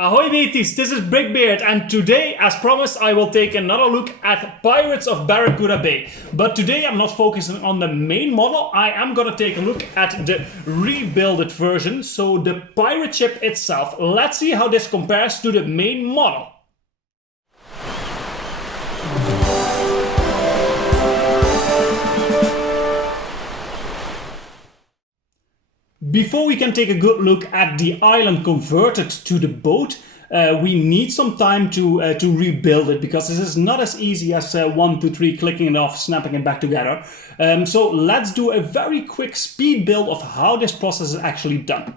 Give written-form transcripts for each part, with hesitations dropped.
Ahoy mateys, this is BrickBeard, and today, as promised, I will take another look at Pirates of Barracuda Bay. But today I'm not focusing on the main model, I am gonna take a look at the rebuilded version, so the pirate ship itself. Let's see how this compares to the main model. Before we can take a good look at the island converted to the boat, we need some time to rebuild it, because this is not as easy as 1, 2, 3 clicking it off, snapping it back together. So let's do a very quick speed build of how this process is actually done.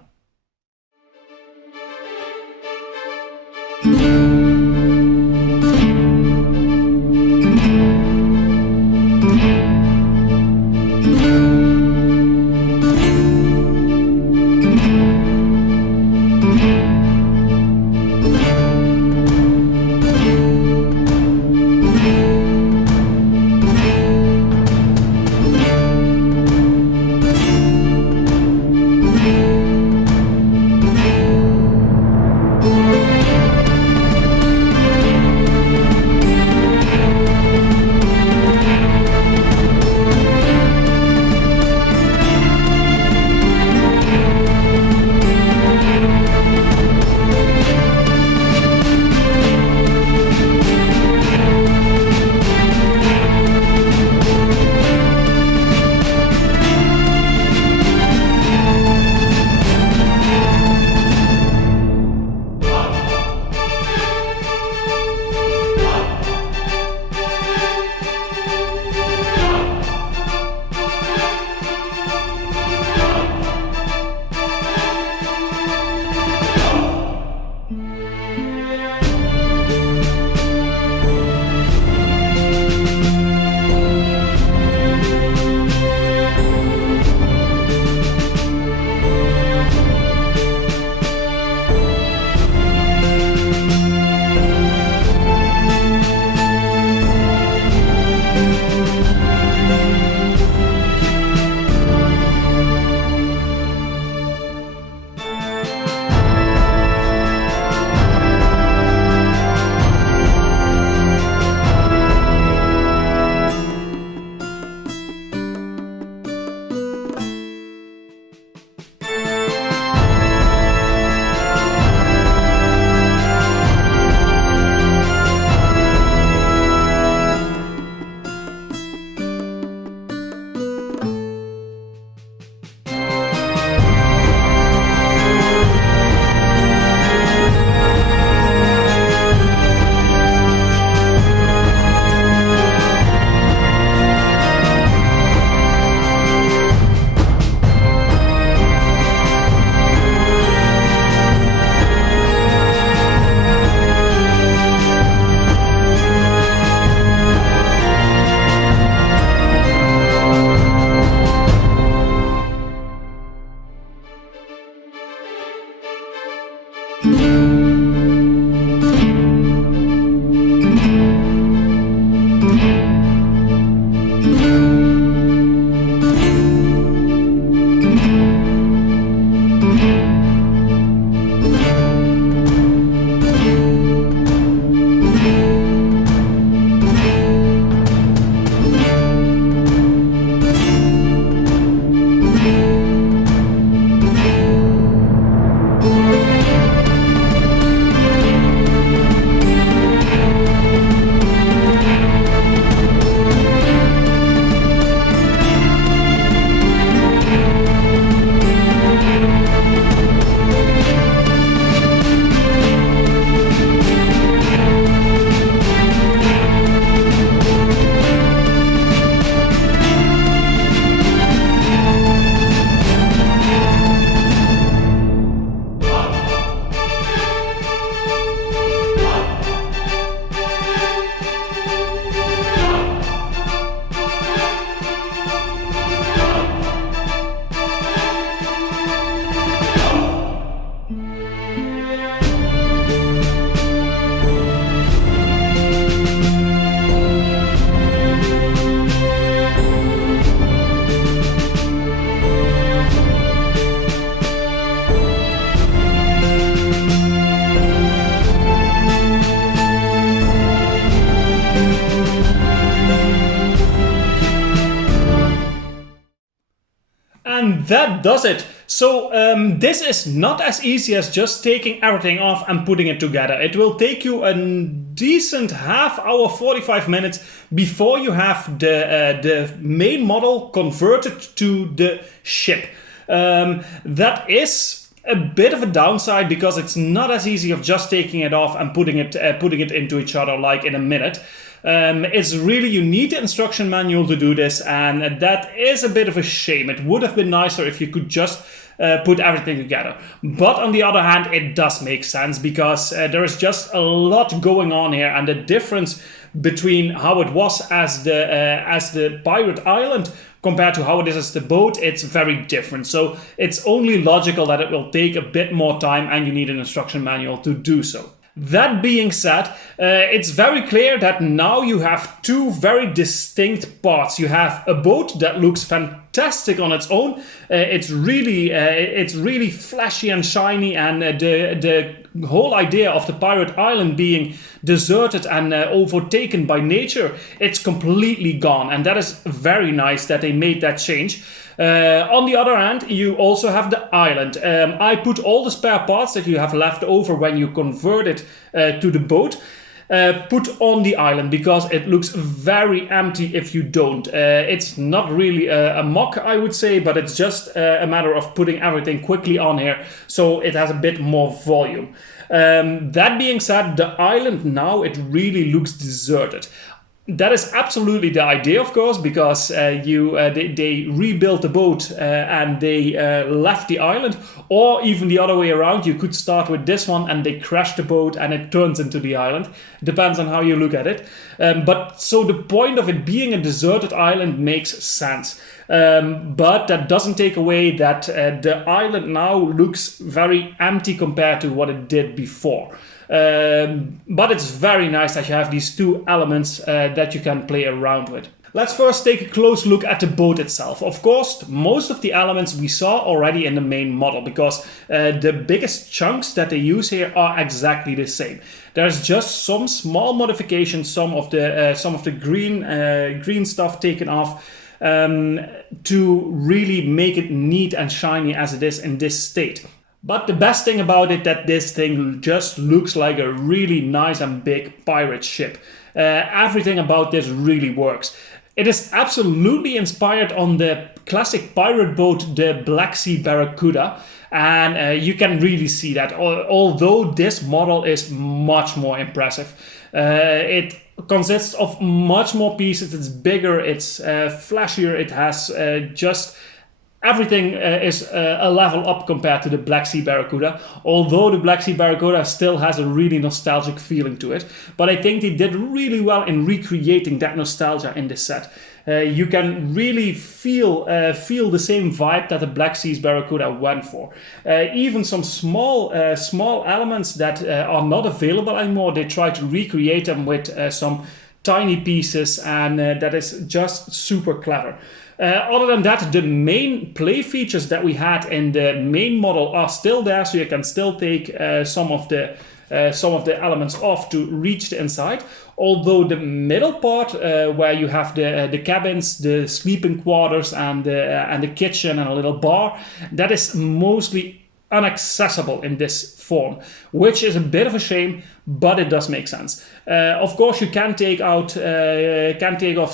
that does it. So this is not as easy as just taking everything off and putting it together. It will take you a decent half hour, 45 minutes before you have the main model converted to the ship. That is a bit of a downside because it's not as easy of just taking it off and putting it into each other like in a minute. It's really, you need the instruction manual to do this, and that is a bit of a shame. It would have been nicer if you could just put everything together. But on the other hand, it does make sense because there is just a lot going on here, and the difference between how it was as the pirate island compared to how it is as the boat, it's very different. So it's only logical that it will take a bit more time and you need an instruction manual to do so. That being said, it's very clear that now you have two very distinct parts. You have a boat that looks fantastic on its own. It's really flashy and shiny, and the whole idea of the pirate island being deserted and overtaken by nature, it's completely gone, and that is very nice that they made that change. On the other hand, you also have the island. I put all the spare parts that you have left over when you convert it to the boat, put on the island because it looks very empty if you don't. It's not really a mock, I would say, but it's just a matter of putting everything quickly on here so it has a bit more volume. That being said, the island now, it really looks deserted. That is absolutely the idea, of course, because they rebuilt the boat and they left the island, or even the other way around. You could start with this one and they crash the boat and it turns into the island. Depends on how you look at it. But so the point of it being a deserted island makes sense. But that doesn't take away that the island now looks very empty compared to what it did before. But it's very nice that you have these two elements that you can play around with. Let's first take a close look at the boat itself. Of course, most of the elements we saw already in the main model, because the biggest chunks that they use here are exactly the same. There's just some small modifications, some of the green stuff taken off, to really make it neat and shiny as it is in this state. But the best thing about it, that this thing just looks like a really nice and big pirate ship. Everything about this really works. It is absolutely inspired on the classic pirate boat, the Black Seas Barracuda. And you can really see that, although this model is much more impressive. It consists of much more pieces, it's bigger, it's flashier, it has just... Everything is a level up compared to the Black Seas Barracuda, although the Black Seas Barracuda still has a really nostalgic feeling to it. But I think they did really well in recreating that nostalgia in this set. You can really feel the same vibe that the Black Seas Barracuda went for. Even some small elements that are not available anymore, they try to recreate them with some tiny pieces, and that is just super clever. Other than that, the main play features that we had in the main model are still there, so you can still take some of the elements off to reach the inside. Although the middle part, where you have the cabins, the sleeping quarters, and the kitchen and a little bar, that is mostly inaccessible in this form, which is a bit of a shame, but it does make sense. Of course, you can take off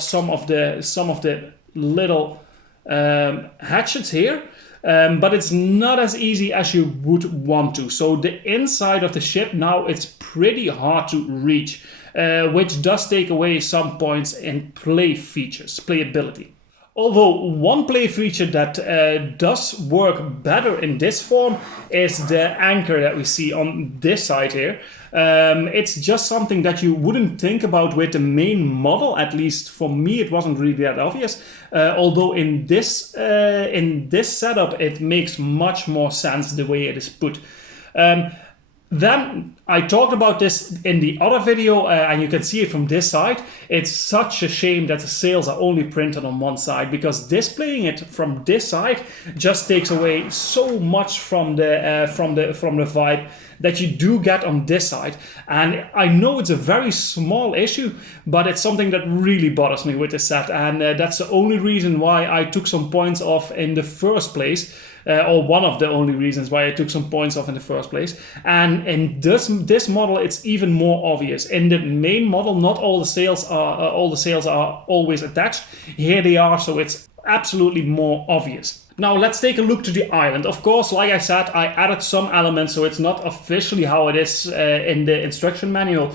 some of the little hatchets here, but it's not as easy as you would want to. So the inside of the ship now, it's pretty hard to reach, which does take away some points in playability. Although one play feature that does work better in this form is the anchor that we see on this side here. It's just something that you wouldn't think about with the main model. At least for me, it wasn't really that obvious. Although in this setup, it makes much more sense the way it is put. Then I talked about this in the other video, and you can see it from this side. It's such a shame that the sails are only printed on one side, because displaying it from this side just takes away so much from the vibe that you do get on this side. And I know it's a very small issue, but it's something that really bothers me with this set, and that's the only reason why I took some points off in the first place. Or one of the only reasons why I took some points off in the first place. And in this model, it's even more obvious. In the main model, not all the sails are always attached. Here they are, so it's absolutely more obvious. Now let's take a look to the island. Of course, like I said, I added some elements, so it's not officially how it is in the instruction manual,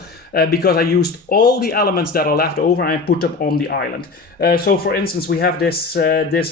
because I used all the elements that are left over and I put them on the island. So for instance, we have this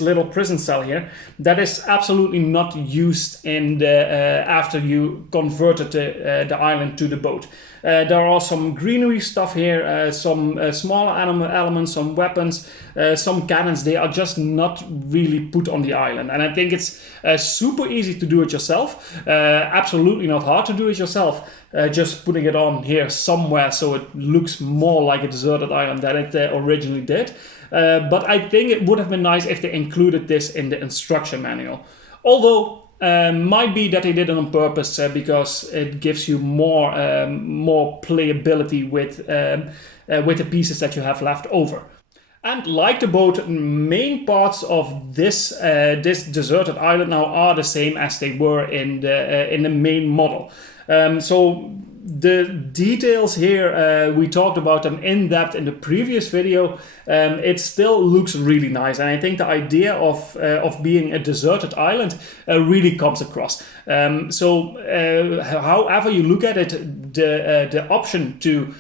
little prison cell here that is absolutely not used in the after you converted the island to the boat. There are some greenery stuff here, some smaller elements, some weapons, some cannons. They are just not really put on the island. And I think it's super easy to do it yourself. Absolutely not hard to do it yourself. Just putting it on here somewhere so it looks more like a deserted island than it originally did. But I think it would have been nice if they included this in the instruction manual. Although, might be that they did it on purpose because it gives you more playability with the pieces that you have left over. And like the boat, main parts of this deserted island now are the same as they were in the main model. So the details here, we talked about them in depth in the previous video. It still looks really nice, and I think the idea of being a deserted island really comes across. However you look at it, the option to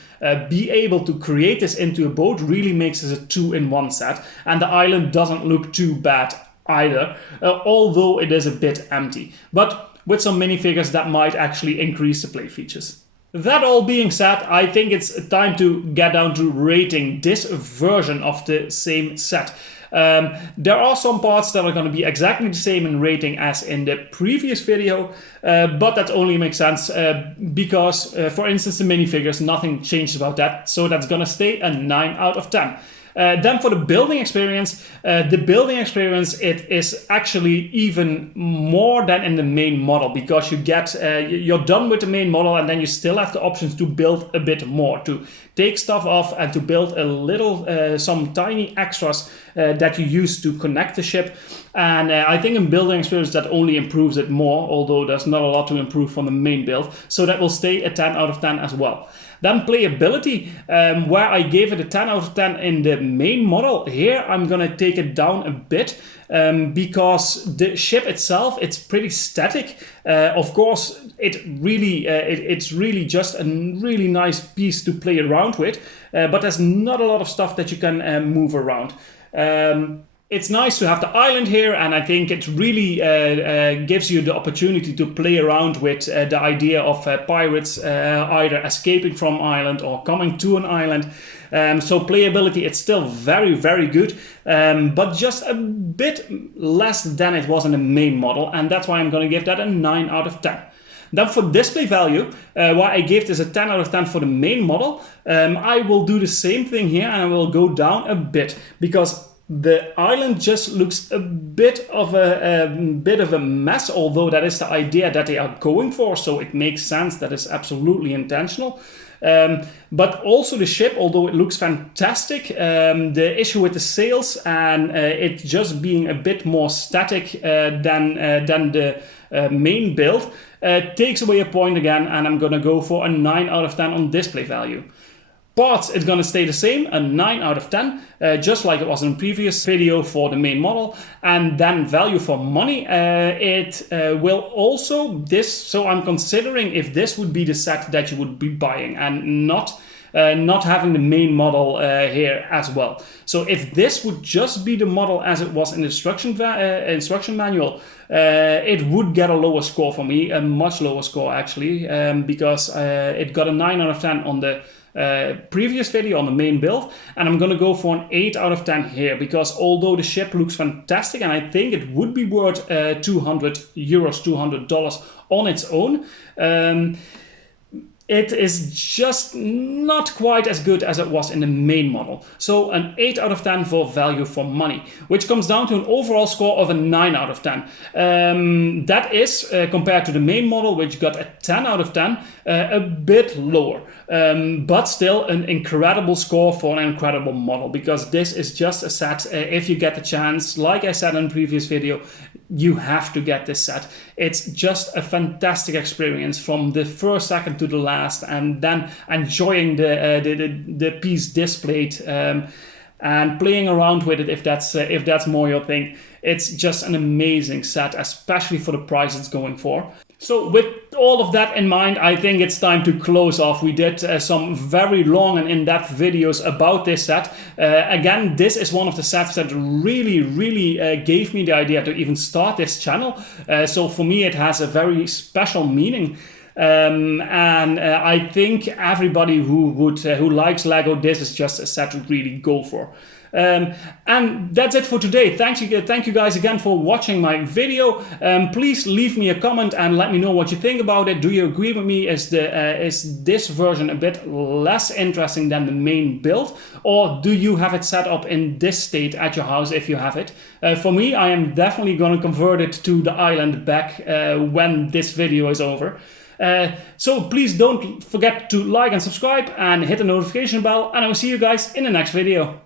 be able to create this into a boat really makes it a 2-in-1 set, and the island doesn't look too bad either, although it is a bit empty. But with some minifigures that might actually increase the play features. That all being said, I think it's time to get down to rating this version of the same set. There are some parts that are going to be exactly the same in rating as in the previous video, but that only makes sense because, for instance, the minifigures, nothing changed about that, so that's going to stay a 9 out of 10. Then for the building experience, it is actually even more than in the main model, because you get you're done with the main model and then you still have the options to build a bit more, to take stuff off and to build a little some tiny extras that you use to connect the ship. And I think in building experience that only improves it more, although there's not a lot to improve from the main build, so that will stay a 10 out of 10 as well. Then playability, where I gave it a 10 out of 10 in the main model, here I'm gonna take it down a bit because the ship itself, it's pretty static. Of course, it's really just a really nice piece to play around with, but there's not a lot of stuff that you can move around. It's nice to have the island here, and I think it really gives you the opportunity to play around with the idea of pirates either escaping from island or coming to an island. So playability, it's still very, very good, but just a bit less than it was in the main model, and that's why I'm going to give that a 9 out of 10. Then for display value, why I gave this a 10 out of 10 for the main model, I will do the same thing here, and I will go down a bit, because the island just looks a bit of a mess, although that is the idea that they are going for, so it makes sense that it's absolutely intentional. But also the ship, although it looks fantastic, the issue with the sails and it just being a bit more static than the main build takes away a point again, and I'm gonna go for a 9 out of 10 on display value. Parts, it's going to stay the same, a 9 out of 10, just like it was in the previous video for the main model. And then value for money, it will also this, so I'm considering if this would be the set that you would be buying and not having the main model here as well. So if this would just be the model as it was in the instruction manual, it would get a lower score for me, a much lower score actually, because it got a 9 out of 10 on the previous video on the main build, and I'm gonna go for an 8 out of 10 here, because although the ship looks fantastic and I think it would be worth €200 on its own, it is just not quite as good as it was in the main model. So an 8 out of 10 for value for money, which comes down to an overall score of a 9 out of 10. That is, compared to the main model, which got a 10 out of 10, a bit lower. But still an incredible score for an incredible model, because this is just a set, if you get the chance, like I said in the previous video, you have to get this set. It's just a fantastic experience from the first second to the last, and then enjoying the piece displayed and playing around with it if that's more your thing. It's just an amazing set, especially for the price it's going for. So with all of that in mind, I think it's time to close off. We did some very long and in-depth videos about this set. Again, this is one of the sets that really gave me the idea to even start this channel. So for me, it has a very special meaning. And I think everybody who likes Lego, this is just a set to really go for. And that's it for today. Thank you guys again for watching my video. Please leave me a comment and let me know what you think about it. Do you agree with me? Is this version a bit less interesting than the main build? Or do you have it set up in this state at your house if you have it? For me, I am definitely going to convert it to the island back when this video is over. So please don't forget to like and subscribe and hit the notification bell, and I will see you guys in the next video.